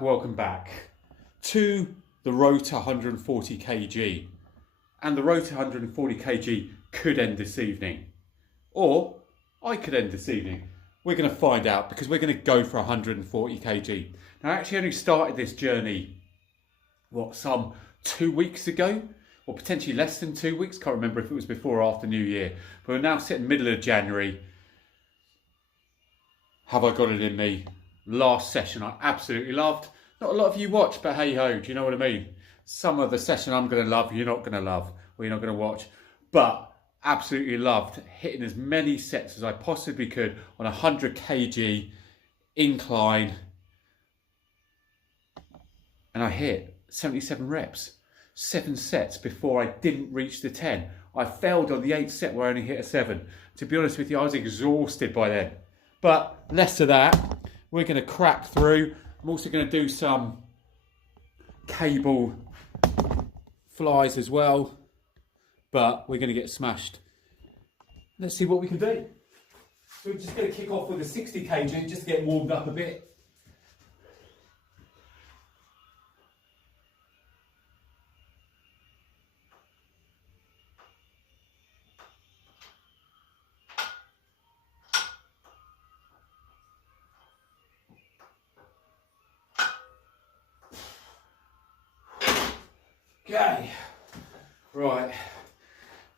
Welcome back to the road to 140 kg. And the road to 140 kg could end this evening. Or I could end this evening. We're going to find out because we're going to go for 140 kg. Now I actually only started this journey, some 2 weeks ago? Or potentially less than 2 weeks. Can't remember if it was before or after New Year. But we're now sitting middle of January. Have I got it in me? Last session I absolutely loved. Not a lot of you watched, but hey ho, do you know what I mean? Some of the session I'm going to love, you're not going to love, or you're not going to watch. But absolutely loved hitting as many sets as I possibly could on 100 kg incline. And I hit 77 reps, 7 sets before I didn't reach the 10. I failed on the 8th set where I only hit a 7. To be honest with you, I was exhausted by then. But less of that. We're going to crack through. I'm also going to do some cable flies as well. But we're going to get smashed. Let's see what we can do. So we're just going to kick off with a 60 kg just to get warmed up a bit. Okay, right,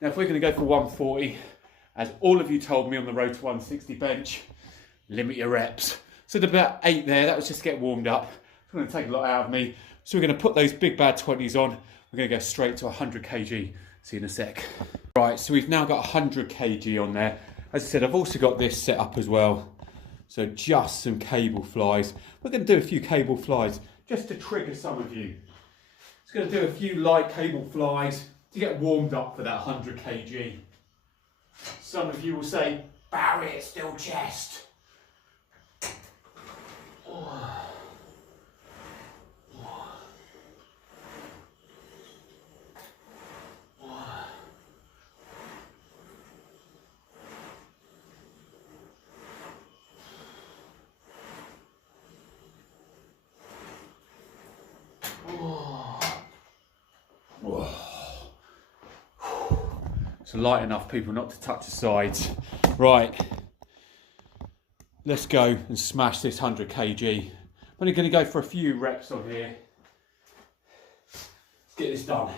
now if we're going to go for 140, as all of you told me on the road to 160 bench, limit your reps. So at about 8 there, that was just to get warmed up. It's going to take a lot out of me. So we're going to put those big bad 20s on. We're going to go straight to 100 kg. See you in a sec. Right, so we've now got 100 kg on there. As I said, I've also got this set up as well. So just some cable flies. We're going to do a few cable flies just to trigger some of you. Going to do a few light cable flies to get warmed up for that 100 kg. Some of you will say, Barry, it's still chest. Oh. So light enough, people, not to touch the sides. Right, let's go and smash this 100 kg. I'm only going to go for a few reps on here. Let's get this done.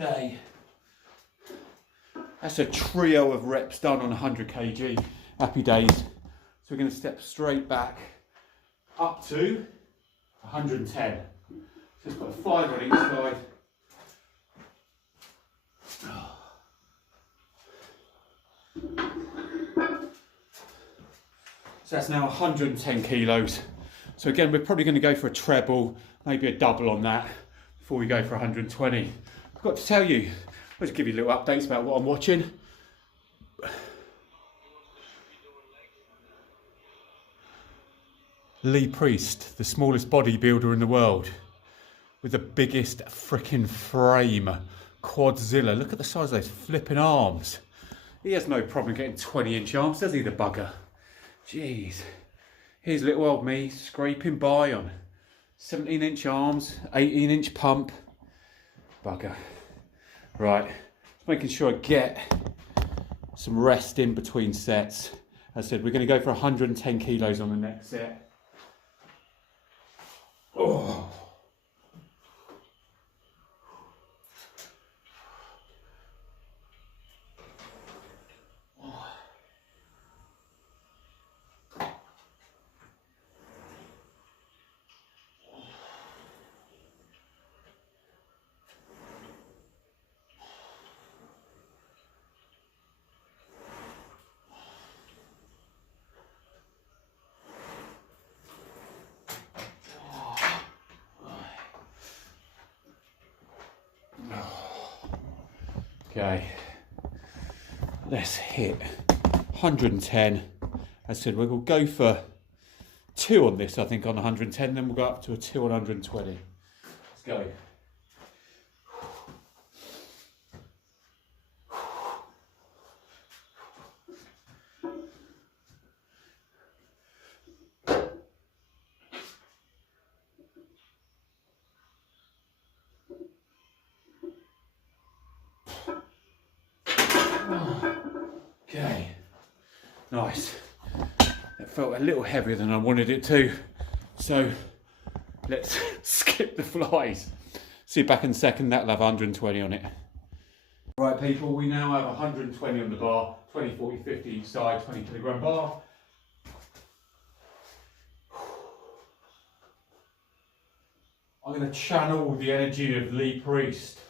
Okay, that's a trio of reps done on 100 kg. Happy days. So we're going to step straight back up to 110. So let's put a 5 on each side. So that's now 110 kilos. So again, we're probably going to go for a treble, maybe a double on that before we go for 120. I've got to tell you, I'll just give you little updates about what I'm watching. Lee Priest, the smallest bodybuilder in the world, with the biggest freaking frame, quadzilla. Look at the size of those flipping arms. He has no problem getting 20-inch arms, does he, the bugger? Jeez. Here's little old me scraping by on 17-inch arms, 18-inch pump. Bugger. Right, making sure I get some rest in between sets. As I said, we're going to go for 110 kilos on the next set. Oh. Okay, let's hit 110. As I said, we'll go for 2 on this, I think, on 110, then we'll go up to a 2 on 120. Let's go. Okay, nice. It felt a little heavier than I wanted it to, so let's skip the flies. See you back in a second, that'll have 120 on it. Right people, we now have 120 on the bar, 20, 40, 50 each side, 20 kilogram bar. I'm going to channel the energy of Lee Priest.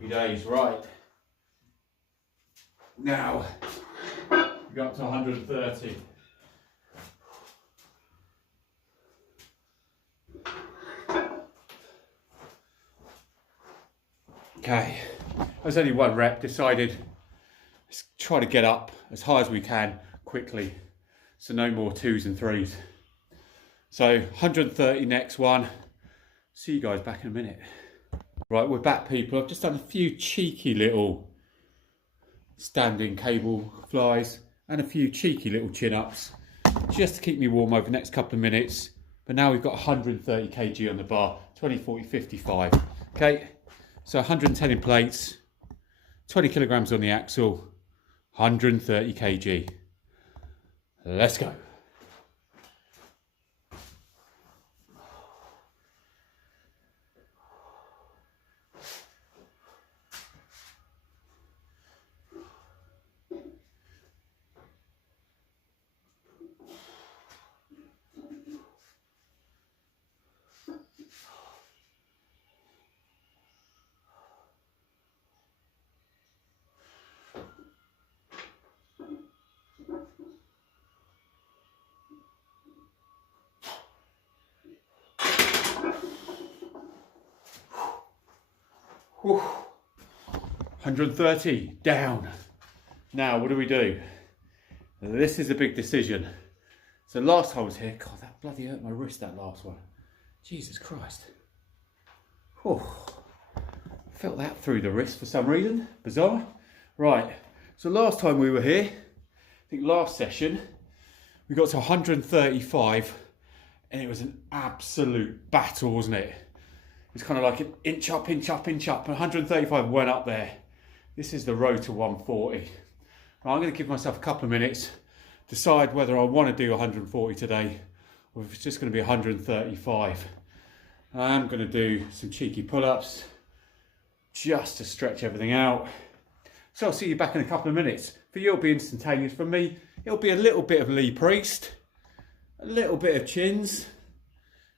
Happy days, right. Now, we got up to 130. Okay, there's only 1 rep, decided let's try to get up as high as we can quickly. So no more 2s and 3s. So 130 next one. See you guys back in a minute. Right, we're back people. I've just done a few cheeky little standing cable flies and a few cheeky little chin-ups just to keep me warm over the next couple of minutes. But now we've got 130 kg on the bar, 20, 40, 55. Okay, so 110 in plates, 20 kilograms on the axle, 130 kg. Let's go. Whew. 130 down. Now what do? This is a big decision. So last time I was here, God, that bloody hurt my wrist, that last one. Jesus Christ. Whew. Felt that through the wrist for some reason. Bizarre. Right, so last time we were here, I think last session, we got to 135 and it was an absolute battle, wasn't it? It's kind of like an inch up, inch up, inch up. 135 went up there. This is the road to 140. Now, I'm going to give myself a couple of minutes, decide whether I want to do 140 today or if it's just going to be 135. I am going to do some cheeky pull-ups just to stretch everything out. So I'll see you back in a couple of minutes. For you, it'll be instantaneous. For me, it'll be a little bit of Lee Priest, a little bit of chins,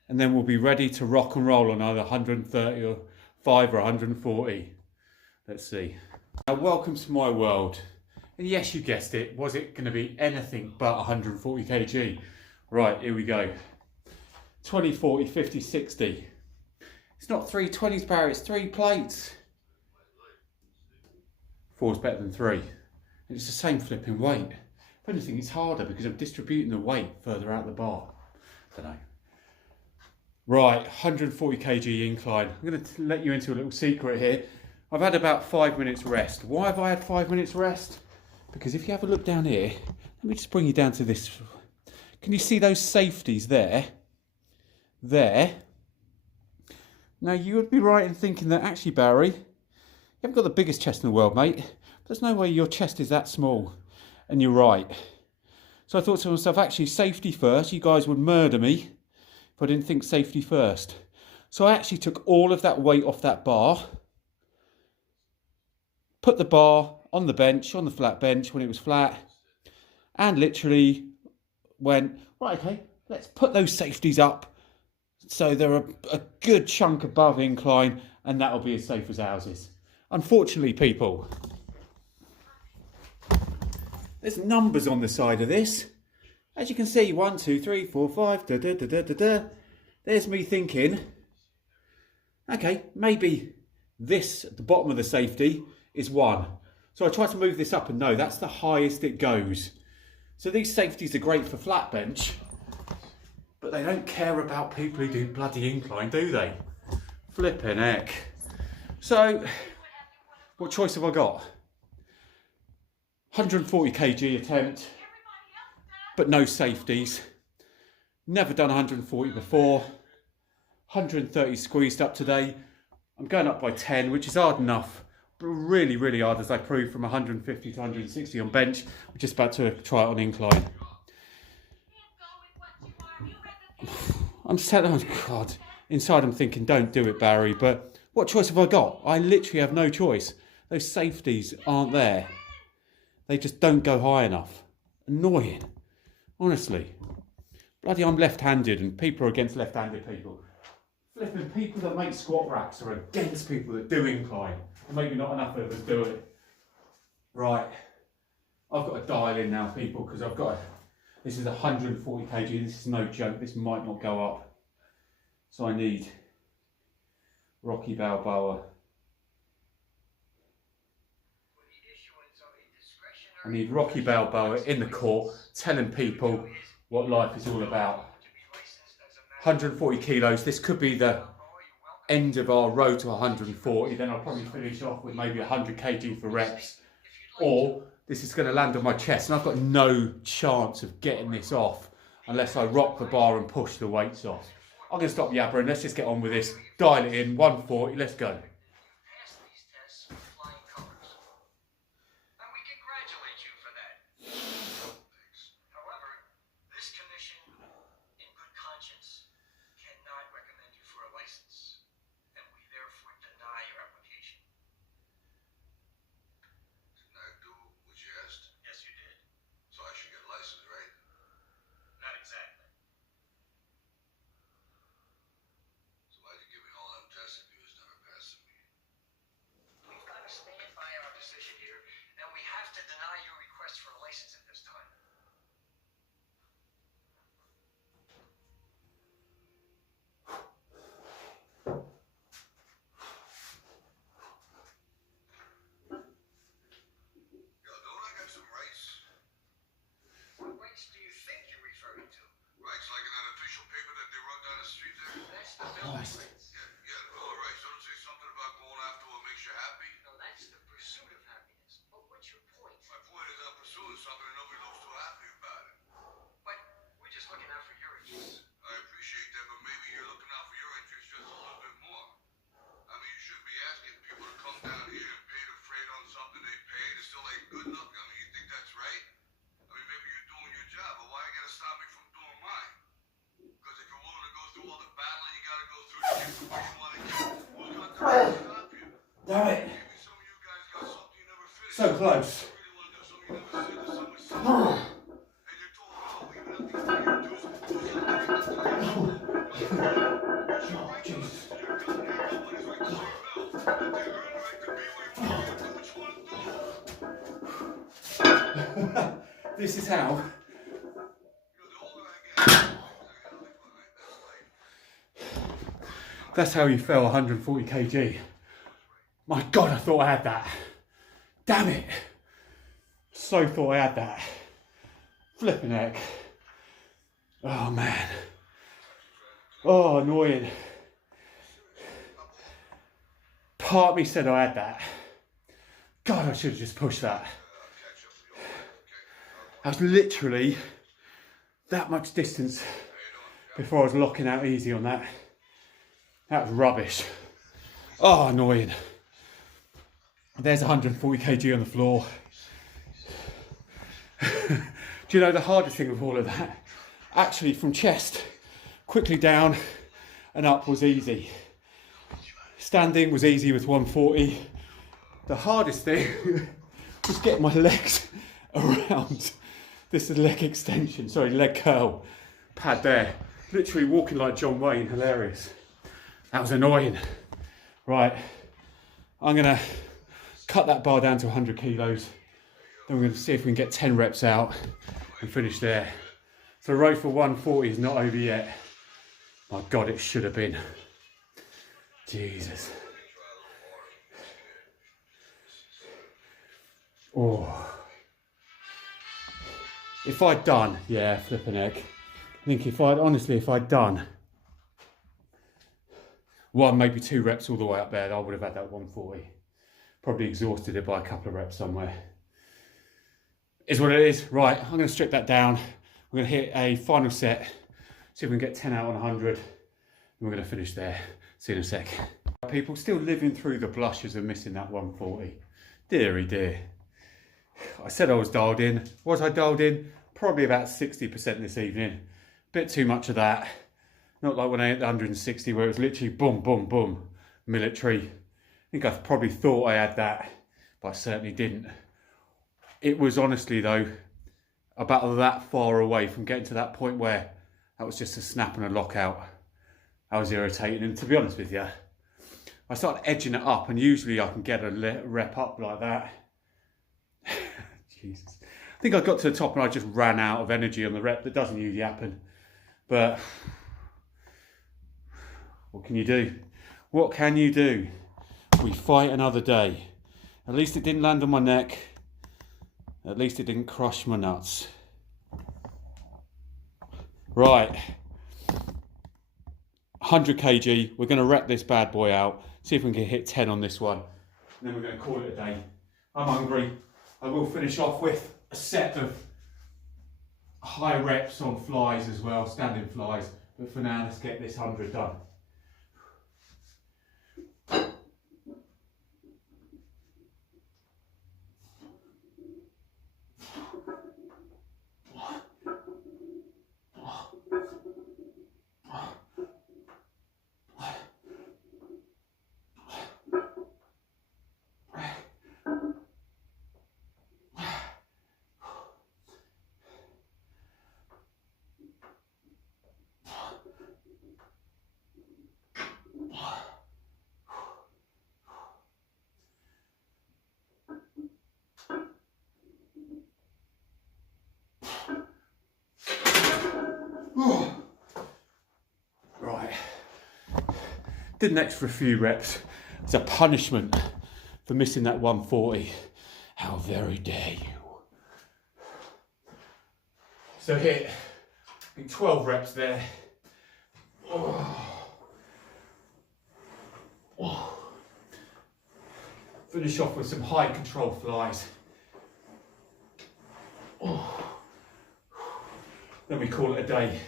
and then we'll be ready to rock and roll on either 135 or 140. Let's see. Now, welcome to my world. And yes, you guessed it. Was it going to be anything but 140 kg? Right, here we go. 20, 40, 50, 60. It's not 3 20s, Barry, it's 3 plates. 4's better than 3. And it's the same flipping weight. If anything, it's harder because I'm distributing the weight further out the bar. I don't know. Right, 140 kg incline. I'm going to let you into a little secret here. I've had about 5 minutes rest. Why have I had 5 minutes rest? Because if you have a look down here, let me just bring you down to this. Can you see those safeties there? There. Now you would be right in thinking that actually, Barry, you haven't got the biggest chest in the world, mate. There's no way your chest is that small. And you're right. So I thought to myself, actually, safety first. You guys would murder me if I didn't think safety first. So I actually took all of that weight off that bar, put the bar on the bench, on the flat bench when it was flat, and literally went, right, okay, let's put those safeties up so they're a good chunk above incline, and that'll be as safe as houses. Unfortunately, people, there's numbers on the side of this. As you can see, 1, 2, 3, 4, 5, da da da da da da. There's me thinking, okay, maybe this at the bottom of the safety is 1. So I try to move this up, and no, that's the highest it goes. So these safeties are great for flat bench, but they don't care about people who do bloody incline, do they? Flippin' heck. So, what choice have I got? 140 kg attempt, but no safeties. Never done 140 before. 130 squeezed up today. I'm going up by 10, which is hard enough, but really, really hard, as I proved from 150 to 160 on bench. We're just about to try it on incline. I'm sat there, oh God. Inside I'm thinking, don't do it, Barry, but what choice have I got? I literally have no choice. Those safeties aren't there. They just don't go high enough. Annoying. Honestly. Bloody, I'm left-handed, and people are against left-handed people. Flipping people that make squat racks are against people that do incline. And maybe not enough of us do it. Right. I've got to dial in now, people, because I've got to... This is 140 kg. This is no joke. This might not go up. So I need Rocky Balboa. I need Rocky Balboa in the court telling people what life is all about. 140 kilos. This could be the end of our road to 140. Then I'll probably finish off with maybe 100 kg for reps. Or this is going to land on my chest, and I've got no chance of getting this off unless I rock the bar and push the weights off. I'm going to stop yabbering. Let's just get on with this. Dial it in. 140. Let's go. Christ. Yeah, all right. So don't say something about going after what makes you happy. No, that's the pursuit of happiness. But what's your point? My point is I'm pursuing something and nobody looks too happy about it. But we're just looking out for your interests. I appreciate that, but maybe you're looking out for your interests just a little bit more. I mean, you shouldn't be asking people to come down here and pay the freight on something they paid. It still ain't good enough. I mean, you think that's right? I mean, maybe you're doing your job, but why you gotta stop me from doing mine? Because if you're willing to go through all the battling you gotta go through to get to where you want to get, who's gonna stop you? Damn it. Maybe some of you guys got something you never finished. So close. You really want to do something you never said to someone simple. And you're told no, even after you pay your dues, who's gonna make it to you? Oh, Jesus. Nobody's right to say no. But they earn the right to be where you want to be and do what you want to do. This is how. You know, the older I get, That's how you fell 140 kg. My God, I thought I had that. Damn it. So thought I had that. Flipping heck. Oh man. Oh, annoying. Part of me said I had that. God, I should have just pushed that. I was literally that much distance before I was locking out easy on that. That was rubbish. Oh, annoying. There's 140 kg on the floor. Do you know the hardest thing of all of that? Actually, from chest, quickly down and up was easy. Standing was easy with 140. The hardest thing just get my legs around this leg extension, sorry, leg curl pad there. Literally walking like John Wayne, hilarious. That was annoying. Right, I'm gonna cut that bar down to 100 kilos. Then we're gonna see if we can get 10 reps out and finish there. So row for 140 is not over yet. My God, it should have been. Jesus. Oh. If I'd done, yeah, flipping heck. I think if I'd done 1, maybe 2 reps all the way up there, I would have had that 140. Probably exhausted it by a couple of reps somewhere. Is what it is. Right, I'm going to strip that down. We're going to hit a final set. See if we can get 10 out on 100. And we're going to finish there. See you in a sec. People still living through the blushes of missing that 140. Deary dear. I said I was dialed in. Was I dialed in? Probably about 60% this evening. Bit too much of that. Not like when I hit the 160 where it was literally boom, boom, boom. Military. I think I probably thought I had that, but I certainly didn't. It was honestly though, about that far away from getting to that point where that was just a snap and a lockout. I was irritating, and to be honest with you, I started edging it up, and usually I can get a rep up like that. Jesus. I think I got to the top and I just ran out of energy on the rep. That doesn't usually happen. But what can you do? What can you do? We fight another day. At least it didn't land on my neck. At least it didn't crush my nuts. Right. 100 kg. We're going to rep this bad boy out. See if we can hit 10 on this one. And then we're going to call it a day. I'm hungry. I will finish off with a set of high reps on flies as well, standing flies. But for now, let's get this 100 done. Right, did an extra few reps as a punishment for missing that 140. How very dare you. So hit, I think 12 reps there. Finish off with some high control flies. Then we call it a day.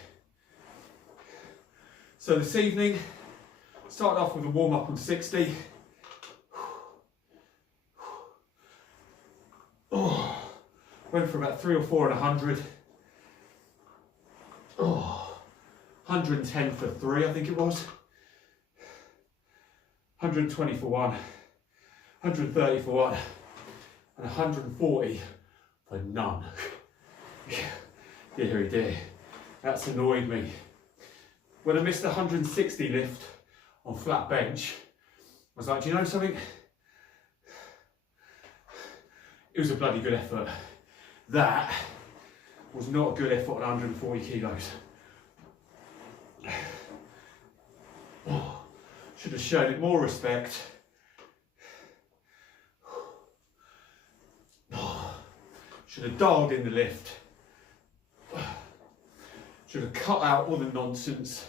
So this evening, started off with a warm up on 60. Went for about 3 or 4 and 100. 110 for 3, I think it was. 120 for 1. 130 for 1. And 140 for none. Dear, dear. That's annoyed me. When I missed the 160 lift on flat bench, I was like, do you know something? It was a bloody good effort. That was not a good effort on 140 kilos. Should have shown it more respect. Should have dialed in the lift. Should have cut out all the nonsense.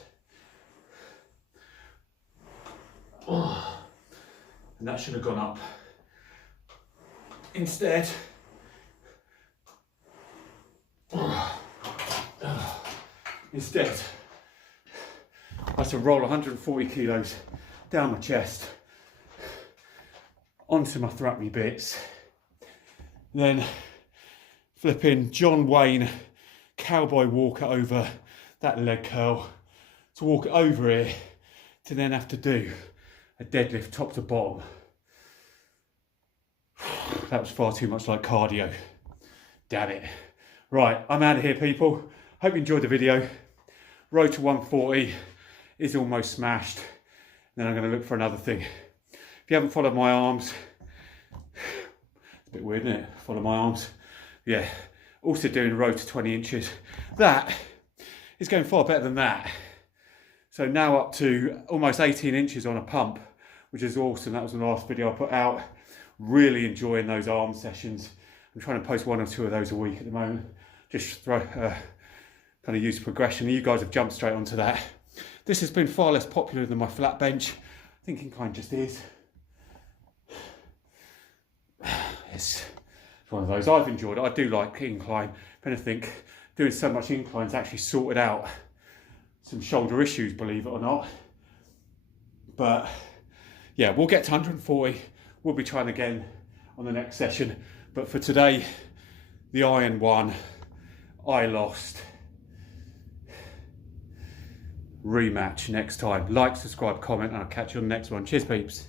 And that should have gone up. Instead, I had to roll 140 kilos down my chest, onto my threatening bits, then flipping John Wayne cowboy walk over that leg curl, to walk over here, to then have to do a deadlift top to bottom. That was far too much like cardio. Damn it. Right, I'm out of here, people. Hope you enjoyed the video. Road to 140 is almost smashed. Then I'm going to look for another thing. If you haven't followed my arms, it's a bit weird, isn't it? Follow my arms. Yeah. Also doing road to 20 inches. That is going far better than that. So now up to almost 18 inches on a pump, which is awesome. That was the last video I put out. Really enjoying those arm sessions. I'm trying to post 1 or 2 of those a week at the moment. Just kind of use progression. You guys have jumped straight onto that. This has been far less popular than my flat bench. I think Incline just is. It's one of those. I've enjoyed it. I do like Incline. If anything, doing so much Incline's actually sorted out some shoulder issues, believe it or not. But yeah, we'll get to 140. We'll be trying again on the next session. But for today, the iron won. I lost. Rematch next time. Like, subscribe, comment, and I'll catch you on the next one. Cheers, peeps.